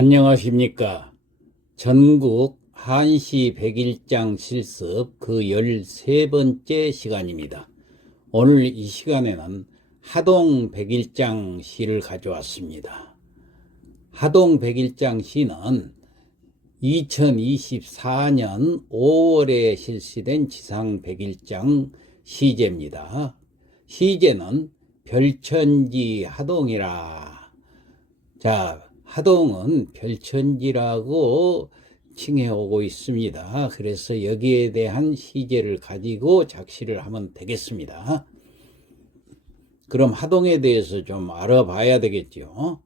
안녕하십니까. 전국 한시 백일장 실습 그 13번째 시간입니다. 오늘 이 시간에는 하동 백일장 시를 가져왔습니다. 하동 백일장 시는 2024년 5월에 실시된 지상 백일장 시제입니다. 시제는 별천지 하동이라. 자, 하동은 별천지라고 칭해오고 있습니다. 그래서 여기에 대한 시제를 가지고 작시를 하면 되겠습니다. 그럼 하동에 대해서 좀 알아봐야 되겠죠.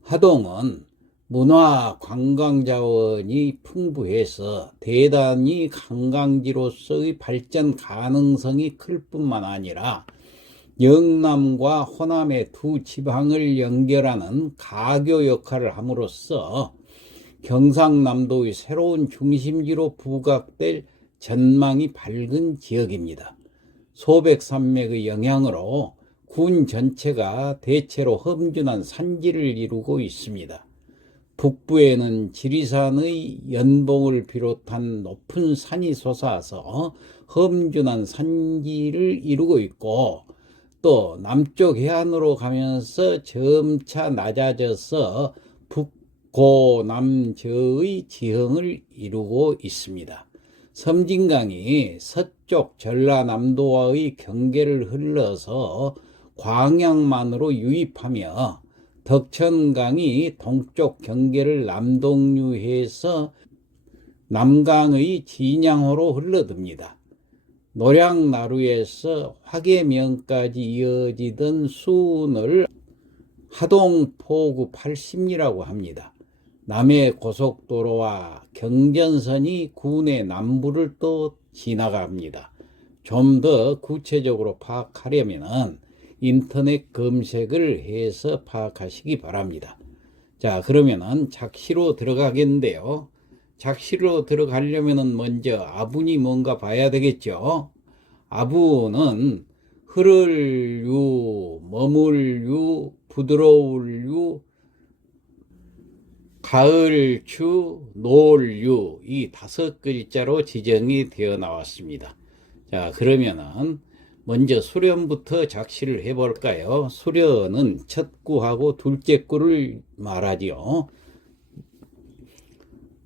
하동은 문화 관광 자원이 풍부해서 대단히 관광지로서의 발전 가능성이 클 뿐만 아니라 영남과 호남의 두 지방을 연결하는 가교 역할을 함으로써 경상남도의 새로운 중심지로 부각될 전망이 밝은 지역입니다. 소백산맥의 영향으로 군 전체가 대체로 험준한 산지를 이루고 있습니다. 북부에는 지리산의 연봉을 비롯한 높은 산이 솟아서 험준한 산지를 이루고 있고, 또 남쪽 해안으로 가면서 점차 낮아져서 북고남저의 지형을 이루고 있습니다. 섬진강이 서쪽 전라남도와의 경계를 흘러서 광양만으로 유입하며 덕천강이 동쪽 경계를 남동류해서 남강의 진양호로 흘러듭니다. 노량나루에서 화계면까지 이어지던 수운을 하동포구 80리라고 합니다. 남해고속도로와 경전선이 군의 남부를 또 지나갑니다. 좀 더 구체적으로 파악하려면 인터넷 검색을 해서 파악하시기 바랍니다. 자, 그러면은 작시로 들어가겠는데요. 작시로 들어가려면 먼저 아분이 뭔가 봐야 되겠죠. 아분은 흐를 유, 머물 유, 부드러울 유, 가을 추, 노을 유, 이 5글자로 지정이 되어 나왔습니다. 자, 그러면은 먼저 수련부터 작시를 해볼까요? 수련은 첫 구하고 둘째 구를 말하지요.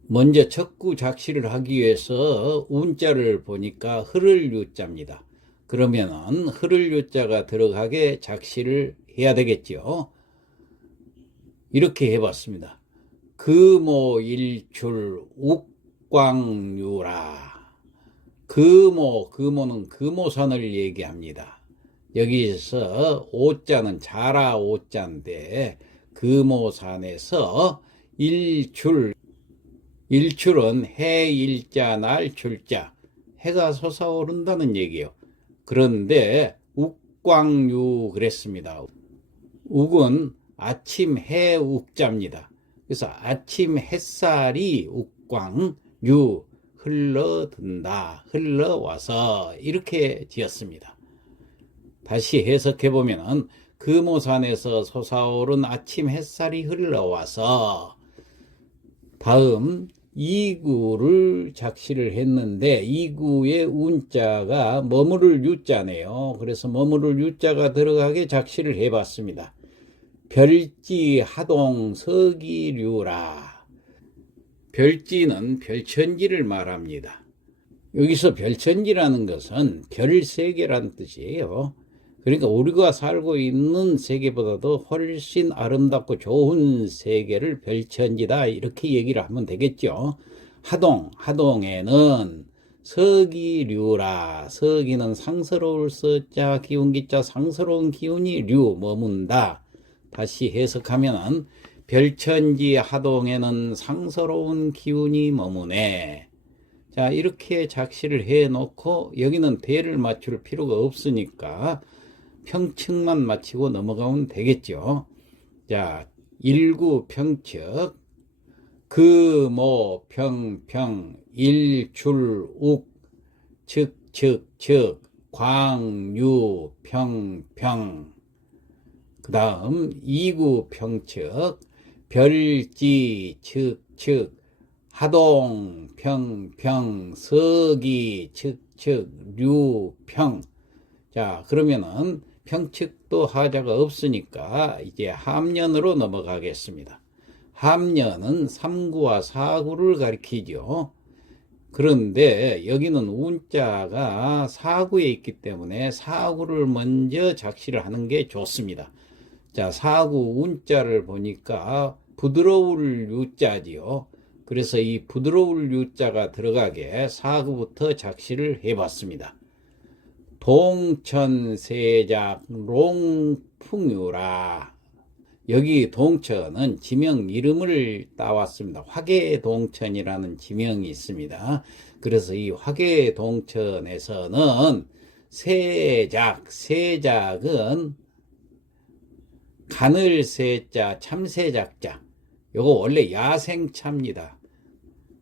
먼저 첫 구 작시를 하기 위해서 운자를 보니까 흐를 유자입니다. 그러면은 흐를 유자가 들어가게 작시를 해야 되겠죠. 이렇게 해봤습니다. 금오일출 욱광유라. 금오는 금오산을 얘기합니다. 여기서 오자는 자라 오자인데 금오산에서 일출은 해 일자 날 출자, 해가 솟아오른다는 얘기예요. 그런데 욱광유 그랬습니다. 욱은 아침 해 욱자입니다. 그래서 아침 햇살이 욱광, 유 흘러든다, 흘러와서 이렇게 지었습니다. 다시 해석해 보면은 금오산에서 솟아오른 아침 햇살이 흘러와서, 다음 2구를 작시를 했는데 2구의 운자가 머무를 유자네요. 그래서 머무를 유자가 들어가게 작시를 해봤습니다. 별지 하동 서기류라. 별지는 별천지를 말합니다. 여기서 별천지라는 것은 별 세계란 뜻이에요. 그러니까 우리가 살고 있는 세계보다도 훨씬 아름답고 좋은 세계를 별천지다, 이렇게 얘기를 하면 되겠죠. 하동에는 서기류라. 서기는 상스러울 서자, 기운기자, 상스러운 기운이 류, 머문다. 다시 해석하면은 별천지 하동에는 상스러운 기운이 머무네. 자, 이렇게 작시를 해 놓고 여기는 대를 맞출 필요가 없으니까 평측만 맞히고 넘어가면 되겠죠. 자, 1구 평측. 금오 평평 일출 욱 측측측 광유 평평. 그 다음 2구 평측. 별지, 즉, 즉, 하동, 평, 평, 서기, 즉, 즉, 류, 평. 자, 그러면은 평측도 하자가 없으니까 이제 함년으로 넘어가겠습니다. 함년은 3구와 4구를 가리키죠. 그런데 여기는 운자가 4구에 있기 때문에 4구를 먼저 작시를 하는 게 좋습니다. 자, 4구 운자를 보니까 부드러울 유자지요. 그래서 이 부드러울 유자가 들어가게 4구부터 작시를 해봤습니다. 동천세작 롱풍유라. 여기 동천은 지명 이름을 따왔습니다. 화계동천이라는 지명이 있습니다. 그래서 이 화계동천에서는 세작은 가늘 세자 참세작자, 요거 원래 야생차입니다.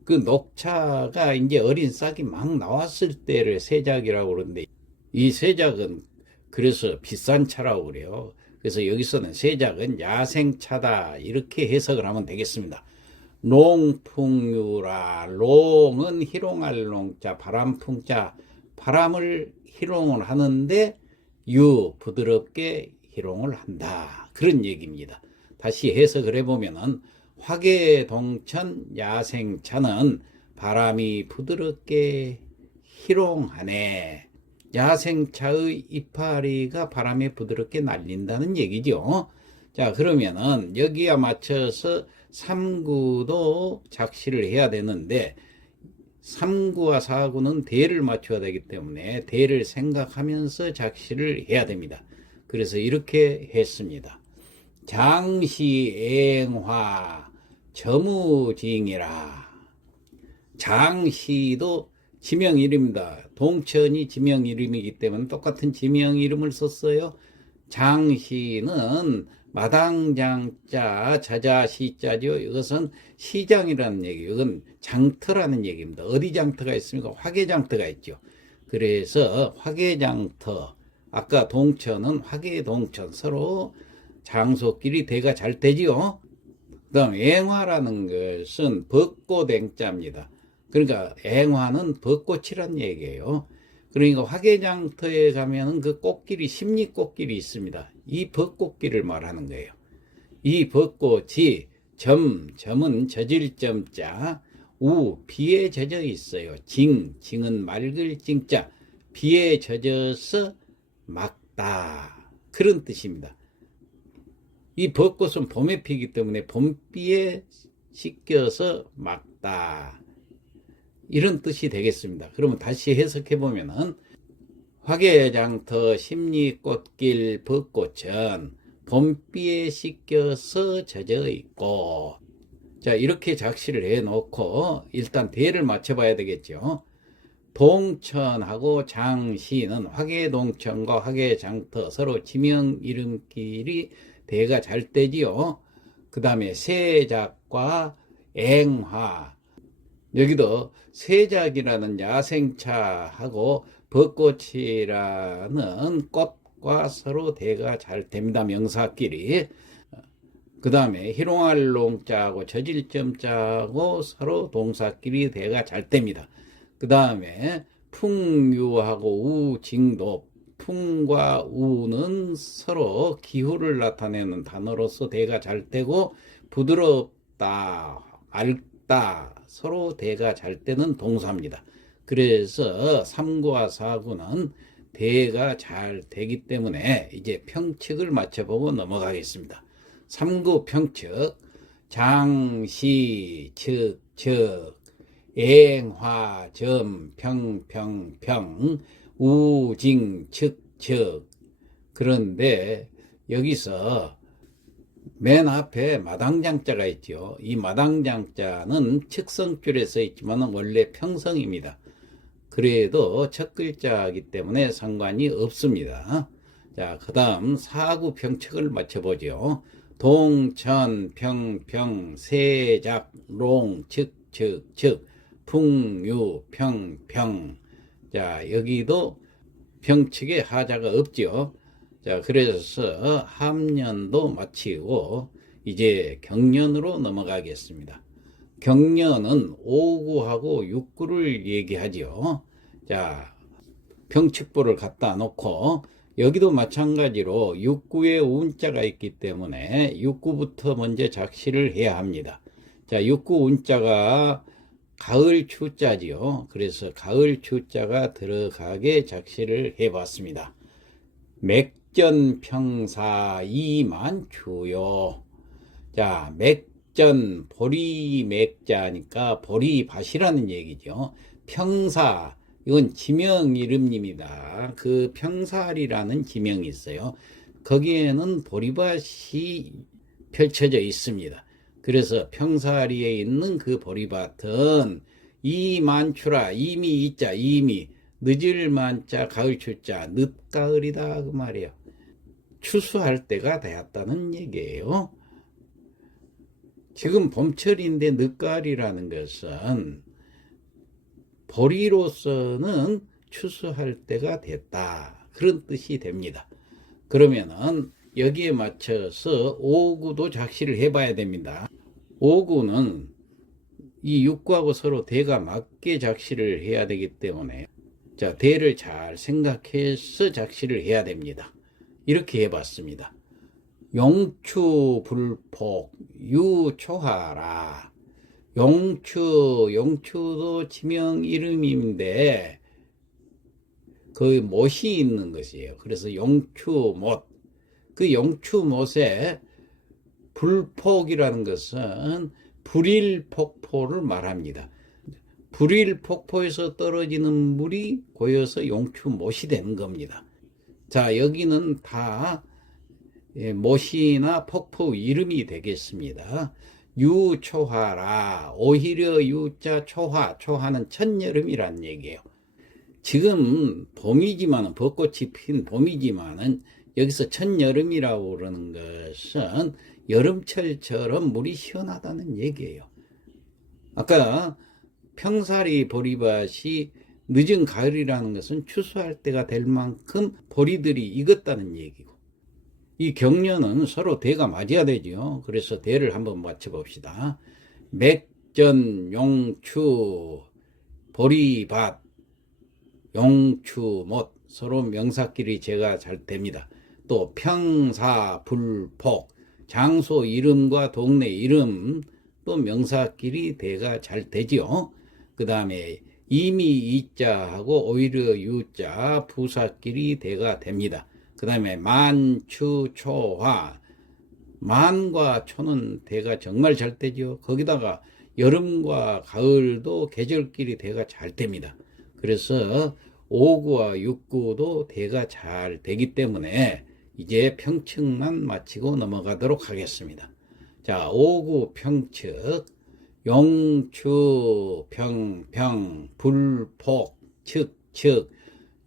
그 녹차가 이제 어린 싹이 막 나왔을 때를 세작이라고 그러는데, 이 세작은 그래서 비싼 차라고 그래요. 그래서 여기서는 세작은 야생차다 이렇게 해석을 하면 되겠습니다. 롱풍유라. 롱은 희롱할 롱자, 바람풍자, 바람을 희롱을 하는데 유, 부드럽게 희롱을 한다, 그런 얘기입니다. 다시 해석을 해보면은 화계동천 야생차는 바람이 부드럽게 희롱하네. 야생차의 이파리가 바람에 부드럽게 날린다는 얘기죠. 자, 그러면은 여기에 맞춰서 3구도 작시를 해야 되는데 3구와 4구는 대를 맞춰야 되기 때문에 대를 생각하면서 작시를 해야 됩니다. 그래서 이렇게 했습니다. 장시앵화 저무징이라. 장시도 지명 이름입니다. 동천이 지명 이름이기 때문에 똑같은 지명 이름을 썼어요. 장시는 마당장자 자자시자죠. 이것은 시장이라는 얘기, 이건 장터라는 얘기입니다. 어디 장터가 있습니까? 화계장터가 있죠. 그래서 화계장터, 아까 동천은 화계동천, 서로 장소끼리 대가 잘 되지요. 그 다음 앵화라는 것은 벚꽃앵자입니다. 그러니까 앵화는 벚꽃이란 얘기예요. 그러니까 화계장터에 가면은 그 꽃길이 십리꽃길이 있습니다. 이 벚꽃길을 말하는 거예요. 이 벚꽃이 점은 젖을 점자, 비에 젖어 있어요. 징은 맑을 징자, 비에 젖어서 막다, 그런 뜻입니다. 이 벚꽃은 봄에 피기 때문에 봄비에 씻겨서 막다, 이런 뜻이 되겠습니다. 그러면 다시 해석해 보면은 화계장터 십리꽃길 벚꽃은 봄비에 씻겨서 젖어 있고. 자, 이렇게 작시를 해 놓고 일단 대를 맞춰 봐야 되겠죠. 동천하고 장시는 화계동천과 화계장터 서로 지명 이름끼리 대가 잘 되지요. 그 다음에 세작과 앵화, 여기도 세작이라는 야생차하고 벚꽃이라는 꽃과 서로 대가 잘 됩니다. 명사끼리. 그 다음에 희롱할 롱자하고 저질점자하고 서로 동사끼리 대가 잘 됩니다. 그 다음에 풍유하고 우징도, 풍과 우는 서로 기후를 나타내는 단어로서 대가 잘 되고, 부드럽다, 맑다, 서로 대가 잘 되는 동사입니다. 그래서 3구와 4구는 대가 잘 되기 때문에 이제 평측을 맞춰보고 넘어가겠습니다. 3구 평측, 장시, 즉, 앵화, 평, 우징, 즉. 그런데 여기서 맨 앞에 마당장자가 있죠. 이 마당장자는 측성줄에 써 있지만 원래 평성입니다. 그래도 첫 글자이기 때문에 상관이 없습니다. 자, 그 다음 4구 평측을 맞춰보죠. 동천, 평, 세작, 롱, 즉, 풍유, 평. 자, 여기도 평측에 하자가 없죠. 자, 그래서 함년도 마치고 이제 경년으로 넘어가겠습니다. 경년은 5구하고 6구를 얘기하죠. 자, 평측부를 갖다 놓고 여기도 마찬가지로 6구에 운자가 있기 때문에 6구부터 먼저 작시를 해야 합니다. 자, 6구 운자가 가을 추자지요. 그래서 가을 추자가 들어가게 작시를 해봤습니다. 맥전평사 이만추요. 자, 맥전 보리 맥자니까 보리밭이라는 얘기죠. 평사, 이건 지명 이름입니다. 그 평사리라는 지명이 있어요. 거기에는 보리밭이 펼쳐져 있습니다. 그래서 평사리에 있는 그 보리밭은 이만추라, 이미 이자, 이미 늦을 만자, 가을 추자, 늦가을이다 그 말이에요. 추수할 때가 되었다는 얘기예요. 지금 봄철인데 늦가을이라는 것은 보리로서는 추수할 때가 됐다, 그런 뜻이 됩니다. 그러면은 여기에 맞춰서 5구도 작시를 해봐야 됩니다. 5구는 이 6구하고 서로 대가 맞게 작시를 해야 되기 때문에, 자, 대를 잘 생각해서 작시를 해야 됩니다. 이렇게 해봤습니다. 용추불폭 유초하라. 용추도 지명 이름인데 그 못이 있는 것이에요. 그래서 용추못. 그 용추못에 불폭이라는 것은 불일폭포를 말합니다. 불일폭포에서 떨어지는 물이 고여서 용추못이 되는 겁니다. 자, 여기는 다 못이나 폭포 이름이 되겠습니다. 유초하라. 오히려 유자 초하, 초하는 첫여름이란 얘기예요. 지금 봄이지만은, 벚꽃이 핀 봄이지만은 여기서 첫여름이라고 그러는 것은 여름철처럼 물이 시원하다는 얘기예요. 아까 평사리 보리밭이 늦은 가을이라는 것은 추수할 때가 될 만큼 보리들이 익었다는 얘기고, 이 경년은 서로 대가 맞아야 되죠. 그래서 대를 한번 맞춰봅시다. 맥전 용추 보리밭 용추못, 서로 명사끼리 제가 잘 됩니다. 또 평사 불폭, 장소 이름과 동네 이름, 또 명사끼리 대가 잘 되죠. 그 다음에 이미 이자하고 오히려 유자 부사끼리 대가 됩니다. 그 다음에 만추초화, 만과 초는 대가 정말 잘 되죠. 거기다가 여름과 가을도 계절끼리 대가 잘 됩니다. 그래서 5구와 6구도 대가 잘 되기 때문에 이제 평측만 마치고 넘어가도록 하겠습니다. 자, 5구 평측, 용추 평평, 불폭 측측,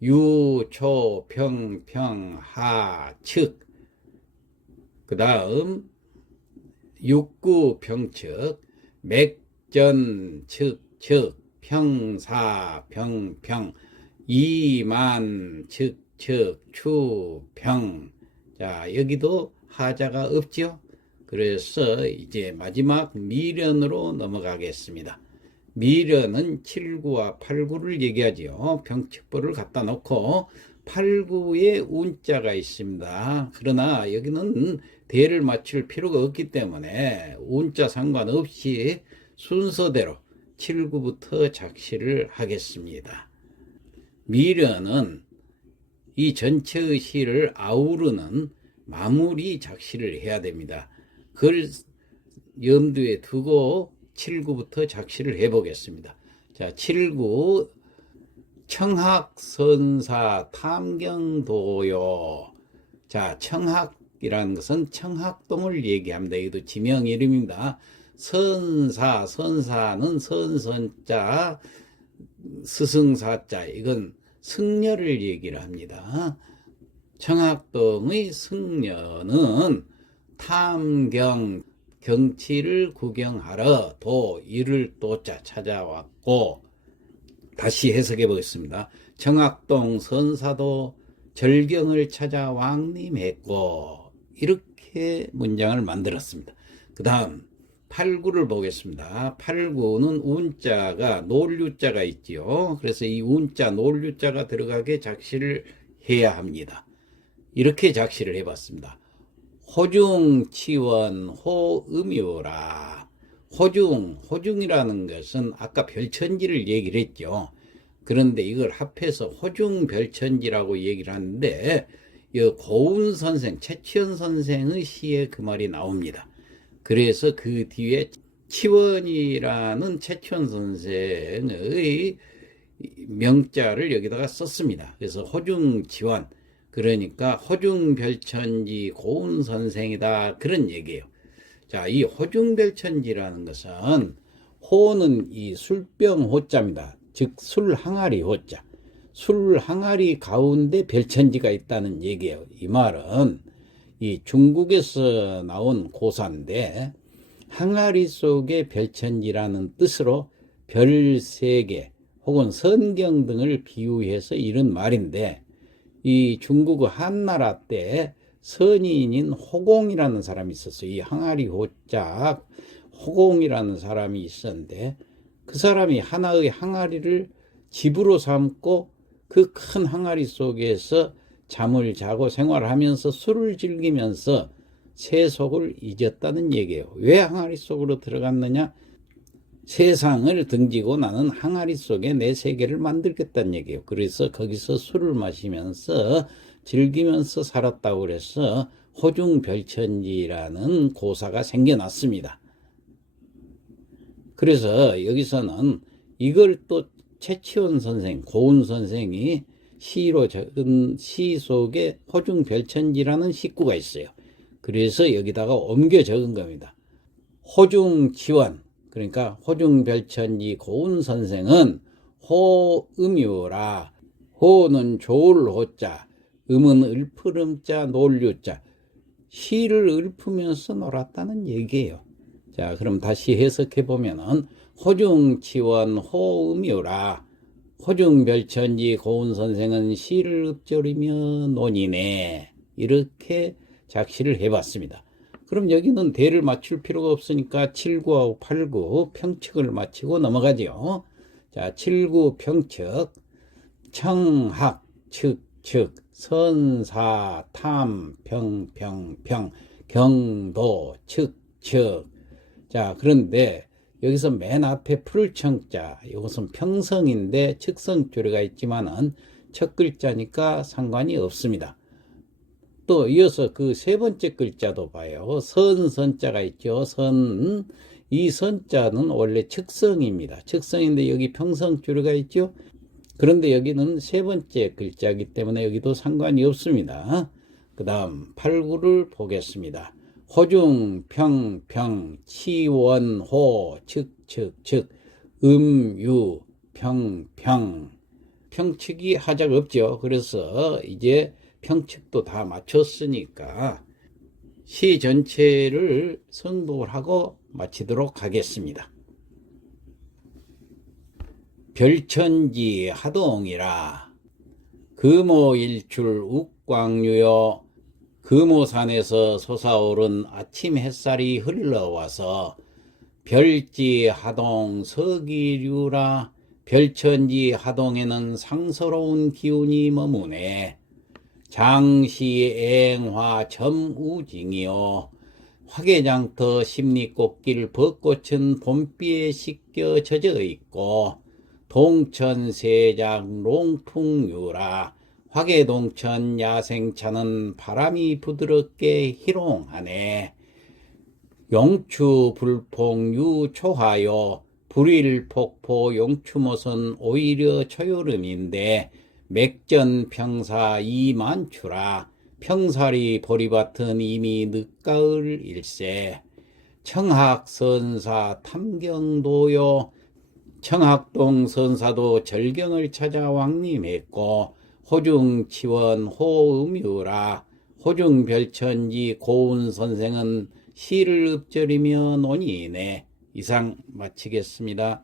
유초 평평 하측. 그 다음 6구 평측, 맥전 측측, 평사 평평, 이만 측측 추평. 자, 여기도 하자가 없죠. 그래서 이제 마지막 미련으로 넘어가겠습니다. 미련은 7구와 8구를 얘기하죠. 평측부를 갖다 놓고 8구에 운자가 있습니다. 그러나 여기는 대를 맞출 필요가 없기 때문에 운자 상관없이 순서대로 7구부터 작시를 하겠습니다. 미련은 이 전체의 시를 아우르는 마무리 작시를 해야 됩니다. 그걸 염두에 두고 7구부터 작시를 해보겠습니다. 자, 7구 청학선사 탐경도요. 자, 청학이라는 것은 청학동을 얘기합니다. 이것도 지명 이름입니다. 선사는 선선자, 스승사자, 이건 승려를 얘기를 합니다. 청학동의 승려는 탐경, 경치를 구경하러 이를 도자 찾아왔고, 다시 해석해 보겠습니다. 청학동 선사도 절경을 찾아 왕림했고, 이렇게 문장을 만들었습니다. 그 다음 8구를 보겠습니다. 8구는 운자가 놀유자가 있지요. 그래서 이 운자 놀유자가 들어가게 작시를 해야 합니다. 이렇게 작시를 해봤습니다. 호중치원 호음이오라. 호중이라는 것은 아까 별천지를 얘기를 했죠. 그런데 이걸 합해서 호중별천지라고 얘기를 하는데 고운 선생, 최치원 선생의 시에 그 말이 나옵니다. 그래서 그 뒤에 치원이라는 최치원 선생의 명자를 여기다가 썼습니다. 그래서 호중치원, 그러니까 호중별천지 고운 선생이다, 그런 얘기예요. 자, 이 호중별천지라는 것은 호는 이 술병 호자입니다. 즉 술항아리 호자, 술항아리 가운데 별천지가 있다는 얘기예요. 이 말은 이 중국에서 나온 고사인데 항아리 속에 별천지라는 뜻으로 별 3개 혹은 선경 등을 비유해서 이런 말인데, 이 중국 한나라 때 선인인 호공이라는 사람이 있었어요. 이 항아리 호자 호공이라는 사람이 있었는데, 그 사람이 하나의 항아리를 집으로 삼고 그 큰 항아리 속에서 잠을 자고 생활하면서 술을 즐기면서 세속을 잊었다는 얘기예요. 왜 항아리 속으로 들어갔느냐? 세상을 등지고 나는 항아리 속에 내 세계를 만들겠다는 얘기예요. 그래서 거기서 술을 마시면서 즐기면서 살았다고 그래서 호중별천지라는 고사가 생겨났습니다. 그래서 여기서는 이걸 또 최치원 선생, 고운 선생이 시로 적은 시 속에 호중별천지라는 식구가 있어요. 그래서 여기다가 옮겨 적은 겁니다. 호중치원, 그러니까 호중별천지 고운 선생은 호음이오라. 호는 좋을 호자, 음은 읊으름자 놀유자, 시를 읊으면서 놀았다는 얘기예요. 자, 그럼 다시 해석해 보면은 호중치원 호음이오라. 호중별천지 고운 선생은 시를 읊조리며 논이네. 이렇게 작시를 해봤습니다. 그럼 여기는 대를 맞출 필요가 없으니까 7구하고 8구 평측을 마치고 넘어가죠. 자, 7구 평측, 청학, 측, 선사, 탐, 평, 경도, 측. 자, 그런데 여기서 맨 앞에 풀청자, 이것은 평성인데 측성조리가 있지만은 첫 글자니까 상관이 없습니다. 또 이어서 그 세 번째 글자도 봐요. 선자가 있죠. 이 선자는 원래 측성입니다. 측성인데 여기 평성조리가 있죠. 그런데 여기는 세 번째 글자이기 때문에 여기도 상관이 없습니다. 그 다음 8구를 보겠습니다. 호중, 평, 치원, 호, 측, 유, 평. 평측이 하자가 없죠. 그래서 이제 평측도 다 맞췄으니까 시 전체를 성독을 하고 마치도록 하겠습니다. 별천지 하동이라. 금오일출 욱광유요. 금오산에서 솟아오른 아침 햇살이 흘러와서 별지 하동 서기류라. 별천지 하동에는 상서로운 기운이 머무네. 장시앵화 점우징이요. 화개장터 십리꽃길 벚꽃은 봄비에 씻겨 젖어 있고, 동천세작 롱풍유라. 화개동천 야생차는 바람이 부드럽게 희롱하네. 용추불폭 유초하요. 불일폭포 용추못은 오히려 초여름인데 맥전평사 이만추라. 평사리 보리밭은 이미 늦가을 일세. 청학선사 탐경도요. 청학동 선사도 절경을 찾아 왕림했고, 호중치원 호음유라. 호중별천지 고운 선생은 시를 읊조리며 논이네. 이상 마치겠습니다.